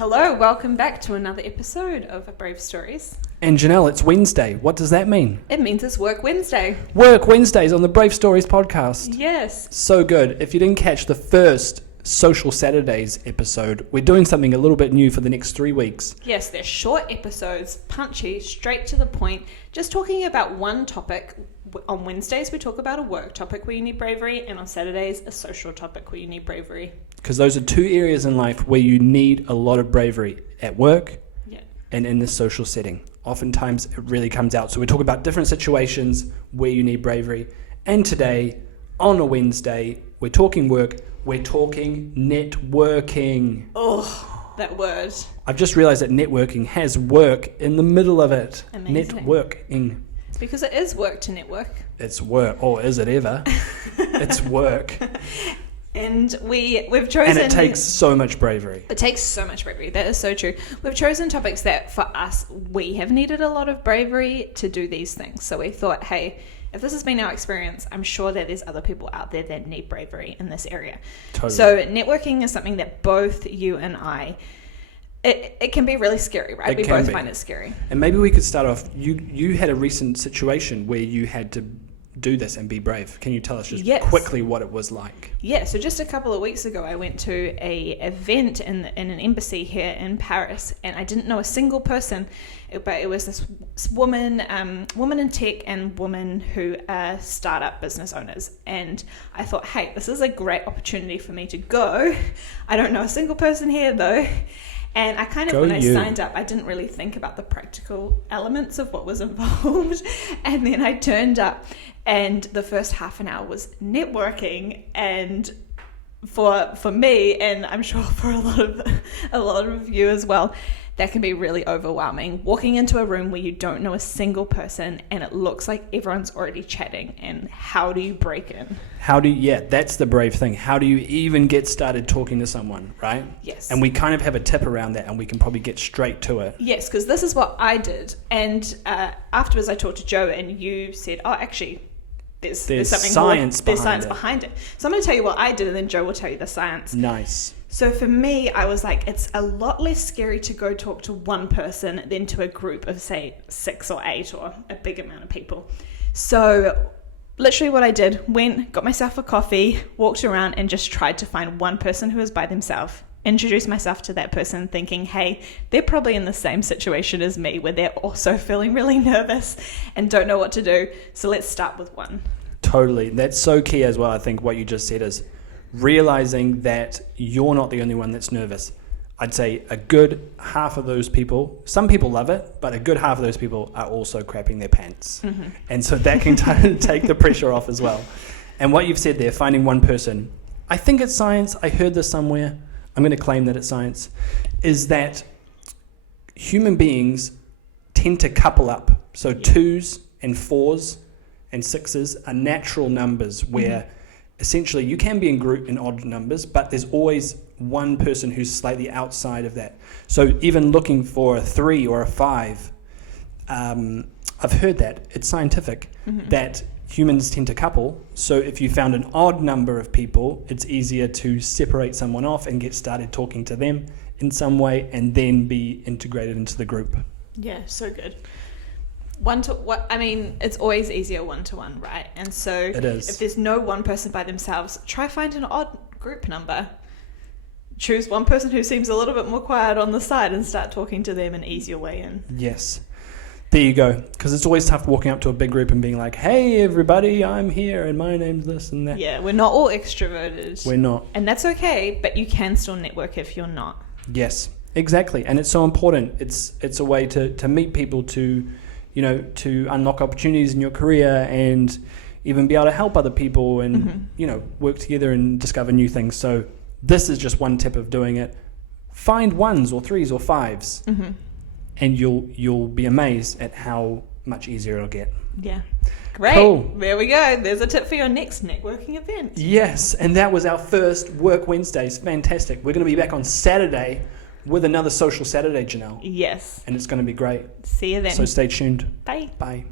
Hello, welcome back to another episode of Brave Stories. And Janelle, it's Wednesday. What does that mean? It means it's Work Wednesday. Work Wednesdays on the Brave Stories podcast. Yes. So good. If you didn't catch the first Social Saturdays episode, we're doing something a little bit new for the next 3 weeks. Yes, they're short episodes, punchy, straight to the point, just talking about one topic. On Wednesdays, we talk about a work topic where you need bravery, and on Saturdays, a social topic where you need bravery. Because those are two areas in life where you need a lot of bravery, at work and in the social setting. Oftentimes, it really comes out. So we talk about different situations where you need bravery. And today, on a Wednesday, we're talking work, we're talking networking. Oh, that word. I've just realized that networking has work in the middle of it. Amazing. Networking. Because it is work to network. It's work. Or is it ever? It's work. And we've chosen... And it takes so much bravery. It takes so much bravery. That is so true. We've chosen topics that, for us, we have needed a lot of bravery to do these things. So we thought, hey, if this has been our experience, I'm sure that there's other people out there that need bravery in this area. Totally. So networking is something that both you and I... It can be really scary, right? We both find it scary. And maybe we could start off, you had a recent situation where you had to do this and be brave. Can you tell us just quickly what it was like? Yeah, so just a couple of weeks ago, I went to a event in an embassy here in Paris, and I didn't know a single person, but it was this woman in tech and woman who are startup business owners. And I thought, hey, this is a great opportunity for me to go. I don't know a single person here though. And I I signed up, I didn't really think about the practical elements of what was involved. And then I turned up, and the first half an hour was networking. And for me, and I'm sure for a lot of you as well, that can be really overwhelming. Walking into a room where you don't know a single person and it looks like everyone's already chatting, and how do you break in? That's the brave thing. How do you even get started talking to someone, right? Yes. And we kind of have a tip around that, and we can probably get straight to it. Yes, because this is what I did. And afterwards I talked to Joe, and you said, oh, actually, there's something science behind it. So I'm going to tell you what I did, and then Joe will tell you the science. Nice. So for me, I was like, it's a lot less scary to go talk to one person than to a group of, say, 6 or 8 or a big amount of people. So literally what I did, went, got myself a coffee, walked around, and just tried to find one person who was by themselves. Introduce myself to that person thinking, hey, they're probably in the same situation as me, where they're also feeling really nervous and don't know what to do. So let's start with one. Totally. That's so key as well. I think what you just said is realizing that you're not the only one that's nervous. I'd say a good half of those people, some people love it, but a good half of those people are also crapping their pants. Mm-hmm. And so that can take the pressure off as well. And what you've said there, finding one person, I think it's science. I heard this somewhere. I'm going to claim that it's science, is that human beings tend to couple up. So 2s and 4s and 6s are natural numbers where essentially you can be in odd numbers, but there's always one person who's slightly outside of that. So even looking for a 3 or a 5, I've heard that it's scientific that humans tend to couple. So if you found an odd number of people, it's easier to separate someone off and get started talking to them in some way, and then be integrated into the group. Yeah, so good. It's always easier one-to-one, right? And so it is. If there's no one person by themselves, try find an odd group number. Choose one person who seems a little bit more quiet on the side and start talking to them and ease your way in. Yes. There you go. Because it's always tough walking up to a big group and being like, hey, everybody, I'm here and my name's this and that. Yeah, we're not all extroverted. We're not. And that's okay, but you can still network if you're not. Yes, exactly. And it's so important. It's a way to meet people, to unlock opportunities in your career, and even be able to help other people and, work together and discover new things. So this is just one tip of doing it. Find 1s or 3s or 5s. And you'll be amazed at how much easier it'll get. Yeah. Great. Cool. There we go. There's a tip for your next networking event. Yes, and that was our first Work Wednesdays. Fantastic. We're going to be back on Saturday with another Social Saturday, Janelle. Yes. And it's going to be great. See you then. So stay tuned. Bye. Bye.